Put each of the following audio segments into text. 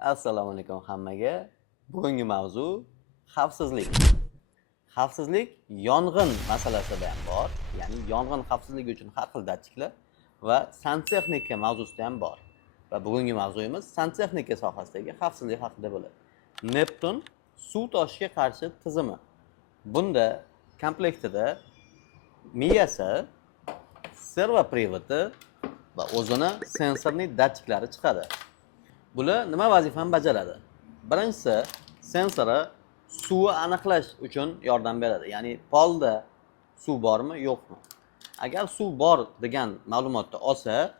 Assalomu alaykum hammaga. Bugungi mavzu xavfsizlik. Xavfsizlik yong'in masalasida ham bor. Ya'ni yong'in xavfsizligi uchun har xil datchiklar va santexnika mavzusida ham bor. Va bugungi mavzuyimiz santexnika sohasidagi xavfsizlik haqida bo'ladi. Neptun suv toshiga qarshi tizimi. Bunda komplektida miyasi, servoprivodi va o'zini sensorli datchiklari chiqadi. Bular nima vazifani bajaradi? Birinchisi, sensori suvni aniqlash uchun yordam beradi. Ya'ni polda suv bormi, yo'qmi? Agar suv bor degan ma'lumotni olsa,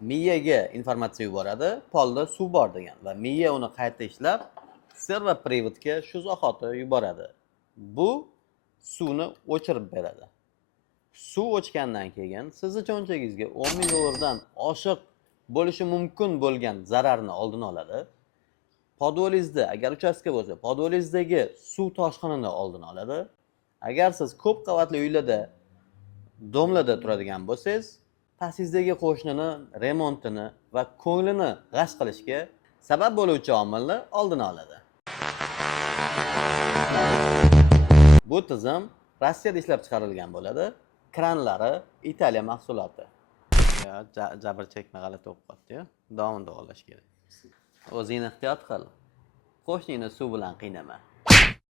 miyaga informatsiya yuboradi, polda suv bor degan va miya uni qayta ishlab servoprivodga shu zahoti yuboradi. Bu suvni o'chirib beradi. Suv o'chgandan keyin sizni cho'nchagingizga 10 ming dollardan oshiq bo'lishi mumkin bo'lgan zararni oldini oladi. Podolizda, agar uchastka bo'lsa, podolizdagi suv toshqinini oldini oladi. Agar siz ko'p qavatli uylarda, domlarda turadigan bo'lsangiz, pastingizdagi qo'shnini remontini va ko'nglini g'ash qilishga sabab bo'luvchi omilni oldini oladi. Bu tizim Rossiyada ishlab chiqarilgan bo'ladi. Kranlari Italiya mahsuloti. Jabr chekma, g'alati bo'lib qoldi-yu. Davomida olash kerak. O'zingni ehtiyot qil. Qo'shningni suv bilan qiynama.